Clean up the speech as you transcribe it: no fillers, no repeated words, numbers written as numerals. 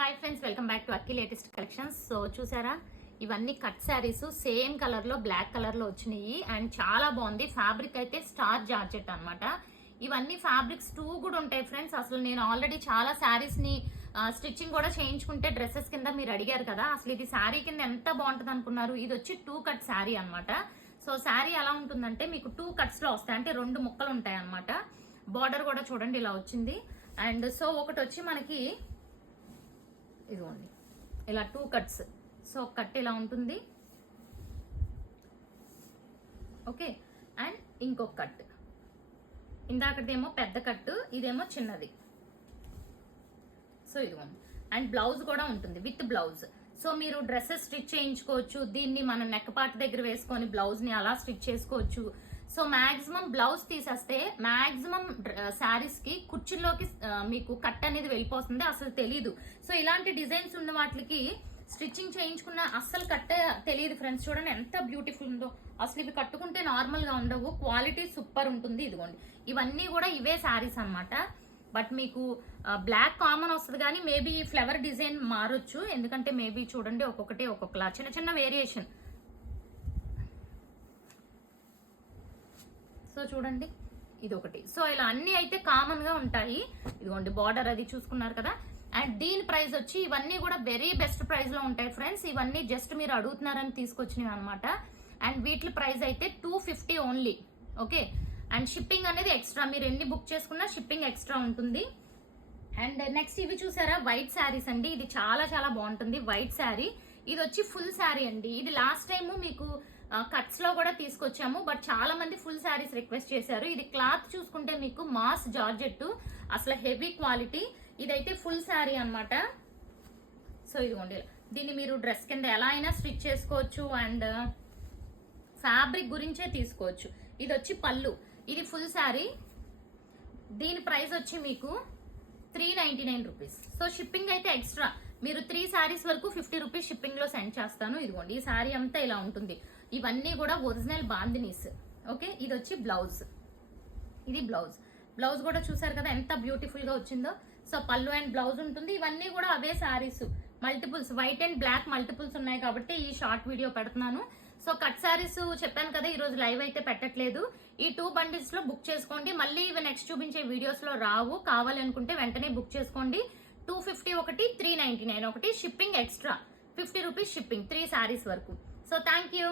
Hi friends, welcome back to Akki latest collections. So చూసారా, ఇవన్నీ cut saris same colour లో black colour లో వచ్చినాయి అండ్ చాలా బాగుంది. ఫ్యాబ్రిక్ అయితే స్టార్ జార్జెట్ అన్నమాట. ఇవన్నీ ఫ్యాబ్రిక్స్ 2 కూడా ఉంటాయి ఫ్రెండ్స్. అసలు నేను ఆల్రెడీ చాలా శారీస్ ని స్టిచ్చింగ్ కూడా చేయించుకుంటే డ్రెస్సెస్ కింద మీరు అడిగారు కదా. అసలు ఇది శారీ కింద ఎంత బాగుంటుంది అనుకున్నారు. ఇది వచ్చి 2 కట్ శారీ అనమాట. సో శారీ ఎలా ఉంటుందంటే మీకు 2 కట్స్ లో వస్తాయి, అంటే 2 ముక్కలు ఉంటాయి అనమాట. బార్డర్ కూడా చూడండి ఇలా వచ్చింది. అండ్ సో ఒకటి వచ్చి మనకి ఇదిగోండి ఇలా 2 కట్స్. సో కట్ ఇలా ఉంటుంది, ఓకే. అండ్ ఇంకొక కట్, ఇందాకదేమో పెద్ద కట్టు, ఇదేమో చిన్నది. సో ఇదిగోండి. అండ్ బ్లౌజ్ కూడా ఉంటుంది విత్ బ్లౌజ్. సో మీరు డ్రెస్సెస్ స్టిచ్ చేయించుకోవచ్చు. దీన్ని మనం నెక్ పార్ట్ దగ్గర వేసుకొని బ్లౌజ్ ని అలా స్టిచ్ చేసుకోవచ్చు. సో మాక్సిమం బ్లౌజ్ తీసేస్తే మాక్సిమం శారీస్ కి కుర్చీల్లోకి మీకు కట్ అనేది వెళ్ళిపోతుంది, అసలు తెలీదు. సో ఇలాంటి డిజైన్స్ ఉన్న వాటికి స్టిచ్చింగ్ చేయించుకున్న అస్సలు కట్ట తెలియదు ఫ్రెండ్స్. చూడండి ఎంత బ్యూటిఫుల్ ఉందో. అసలు ఇవి కట్టుకుంటే నార్మల్ గా ఉండవు, క్వాలిటీ సూపర్ ఉంటుంది. ఇదిగోండి ఇవన్నీ కూడా ఇవే శారీస్ అన్నమాట. బట్ మీకు బ్లాక్ కామన్ వస్తుంది, కానీ మేబీ ఫ్లవర్ డిజైన్ మారొచ్చు. ఎందుకంటే మేబీ చూడండి ఒక్కొక్కటి ఒక్కొక్కలా చిన్న చిన్న వేరియేషన్. సో చూడండి ఇది ఒకటి. సో ఇలా అన్ని అయితే కామన్ గా ఉంటాయి. ఇదిగోండి బార్డర్ అది చూసుకున్నారు కదా. అండ్ దీని ప్రైస్ వచ్చి ఇవన్నీ కూడా వెరీ బెస్ట్ ప్రైస్ లో ఉంటాయి ఫ్రెండ్స్. ఇవన్నీ జస్ట్ మీరు అడుగుతున్నారని తీసుకొచ్చినవి అనమాట. అండ్ వీటి ప్రైస్ అయితే 250 ఓన్లీ, ఓకే. అండ్ షిప్పింగ్ అనేది ఎక్స్ట్రా, మీరు ఎన్ని బుక్ చేసుకున్నా షిప్పింగ్ ఎక్స్ట్రా ఉంటుంది. అండ్ నెక్స్ట్ ఇవి చూసారా, వైట్ శారీస్ అండి. ఇది చాలా చాలా బాగుంటుంది వైట్ శారీ. ఇది వచ్చి ఫుల్ శారీ అండి. ఇది లాస్ట్ టైం మీకు కట్స్ లో కూడా తీసుకొచ్చాము, బట్ చాలా మంది ఫుల్ శారీస్ రిక్వెస్ట్ చేశారు. ఇది క్లాత్ చూసుకుంటే మీకు మాస్ జార్జెట్, అసలు హెవీ క్వాలిటీ. ఇదైతే ఫుల్ శారీ అన్నమాట. సో ఇదిగోండి, దీన్ని మీరు డ్రెస్ కింద ఎలా అయినా స్టిచ్ చేసుకోవచ్చు అండ్ ఫ్యాబ్రిక్ గురించే తీసుకోవచ్చు. ఇది వచ్చి పళ్ళు, ఇది ఫుల్ శారీ. దీని ప్రైస్ వచ్చి మీకు 399 రూపీస్. సో షిప్పింగ్ అయితే ఎక్స్ట్రా. మీరు 3 శారీస్ వరకు 50 రూపీస్ షిప్పింగ్ లో సెండ్ చేస్తాను. ఇదిగోండి ఈ శారీ అంతా ఇలా ఉంటుంది. ఇవన్నీ కూడా ఒరిజినల్ బాందినీస్, ఓకే. ఇది వచ్చి బ్లౌజ్, ఇది బ్లౌజ్. బ్లౌజ్ కూడా చూసారు కదా ఎంత బ్యూటిఫుల్ గా వచ్చిందో. సో పళ్ళు అండ్ బ్లౌజ్ ఉంటుంది. ఇవన్నీ కూడా అవే saris, multiples white and black multiples ఉన్నాయి కాబట్టి ఈ షార్ట్ వీడియో పెడుతున్నాను. సో కట్ శారీస్ చెప్పాను కదా, ఈ రోజు లైవ్ అయితే పెట్టట్లేదు. ఈ 2 బండిల్స్ లో బుక్ చేసుకోండి. మళ్ళీ ఇవి నెక్స్ట్ చూపించే వీడియోస్ లో రావు. కావాలనుకుంటే వెంటనే బుక్ చేసుకోండి. 250 ఒకటి, 399 ఒకటి. Shipping extra 50 rupees shipping 3 saris వరకు. So thank you.